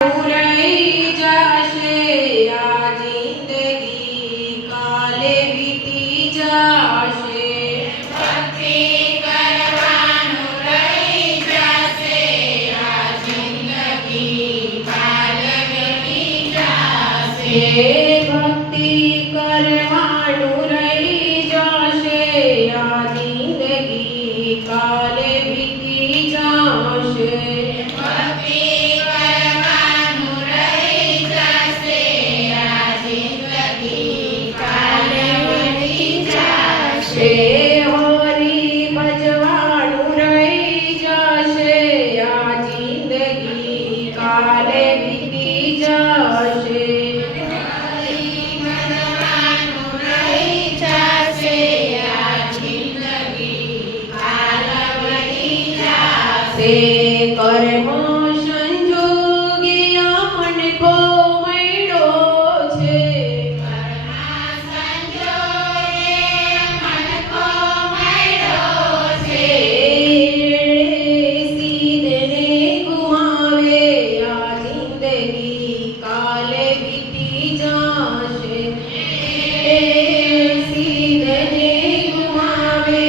રહી જશે આ જિંદગી કાલે વીતી જશે ભક્તિ કરવાનું રહી જશે આ જિંદગી કાલે વીતી જશે ભક્તિ કરવાનું રહી જશે આ જિંદગી કાલે વીતી જશે હરી ભજવાનું રહી જશે આ જિંદગી કાલે વીતી જશે હરી ભજવાનું રહી જશે આ જિંદગી કાલે વીતી જશે કર્મ સંજોગી મન કો મળ્યો છે કાલે વીતી જશે સીધને ગુમાવે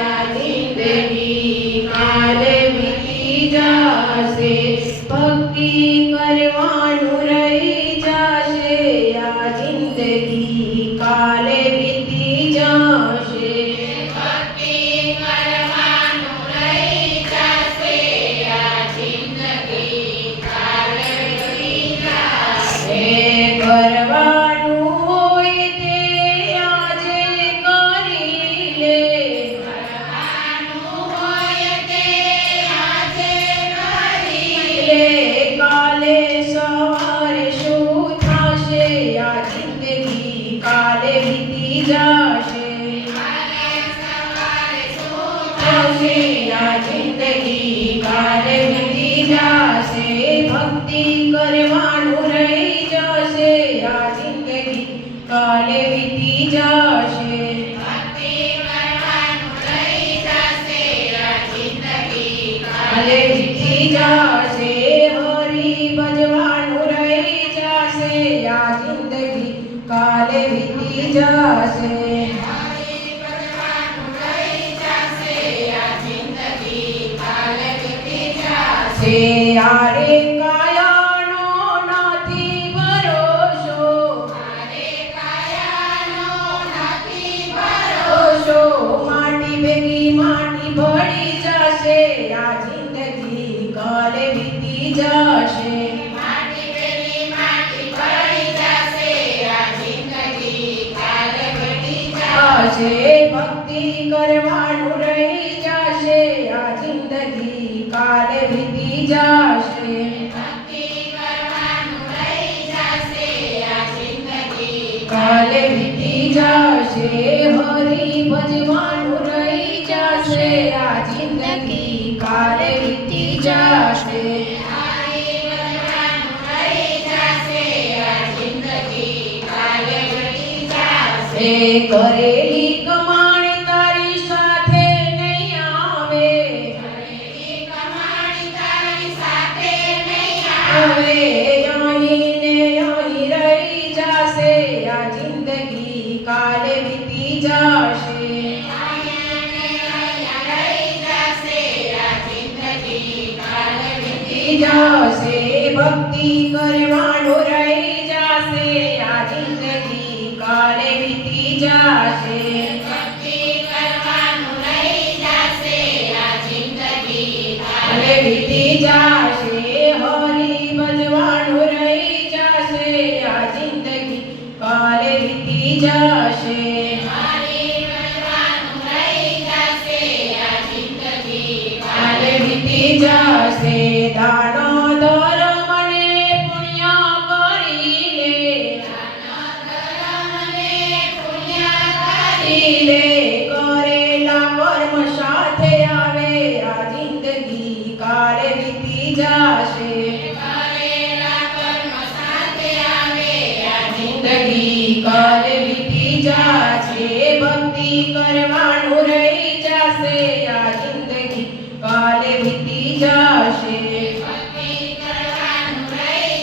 આ જિંદગી કાલે વીતી જશે ભક્તિ કરવાનું રહી જશે આ જિંદગી કાલે વીતી જશે ભક્તિ કરવાનું રહી જશે આ જિંદગી કાલે કરવાનું હોય તે આજે કરી લે કરવાનું હોય તે આજે કરી લે કાલે સવારે શું થશે આ જિંદગી કાલે વીતી જશે કાલે સવારે શું થશે આ જિંદગી કાલે વીતી જશે ભક્તિ કરવાનું રહી જશે આ જિંદગી કાલે વીતી જશે ભક્તિ કરવાનું રહી જશે આ જિંદગી કાલે વીતી જશે હરી ભજવાનું રહી જશે આ જિંદગી કાલે વીતી જશે હરી ભજવાનું રહી જશે આ જિંદગી કાલે વીતી જશે આરે કાયાનો નથી ભરોસો આરે કાયાનો નથી ભરોસો માટી ભેગી માટી ભળી જશે આ જિંદગી કાલે વીતી જશે માટી ભેગી માટી ભળી જશે આ જિંદગી કાલે વીતી જશે ભક્તિ કરવાનું રહી જશે આ જિંદગી કાલે વીતી જશે ભક્તિ કરવાનું રહી જશે આ જિંદગી કાલે વીતી જશે હરી ભજવાનું રહી જશે આ જિંદગી કાલે વીતી જશે હરી ભજવાનું રહી જશે આ જિંદગી કાલે વીતી જશે કરેલી કમાણ તારી સાથે નહીં આવે કરેલી કમાણ તારી સાથે નહીં આવે અહીં ને અહીં રહી જશે આ જિંદગી કાલે વીતી જશે જશે ભક્તિ કરવાનું રહી જશે આ જિંદગી કાલે વીતી જશે ભક્તિ કરવાનું રહી જશે આ જિંદગી કાલે વીતી જશે હરી ભજવાનું રહી જશે આ જિંદગી કાલે વીતી જશે હરી ભજવાનું રહી જશે આ જિંદગી કાલે વીતી જશે દાનો ધર્મ ને પુણ્ય કરી લે દાનો ધર્મ ને પુણ્ય કરી લે કરેલા કર્મ સાથે આવે આ જિંદગી કાલે વીતી જશે કરેલા કર્મ સાથે આવે આ જિંદગી કાલે વીતી જશે ભક્તિ કરવાનું રહી જશે આ જિંદગી કાલે વીતી જશે ભક્તિ કરવાનું રહી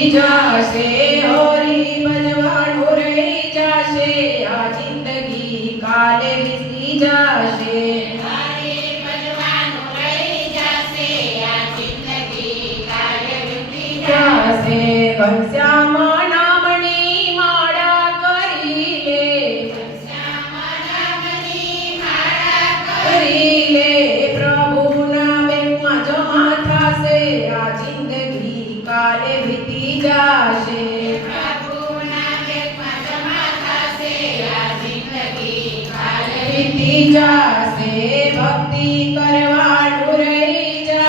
વીતી જશે હોરી ભજવાનું રહી જશે આ જિંદગી કાલે વીતી જશે જશે ઘનશ્યામ નામની માળા કરી લે પ્રભુના બેંકમાં જમા થશે આ જિંદગી કાલે વીતી જશે વીતી જશે ભક્તિ કરવા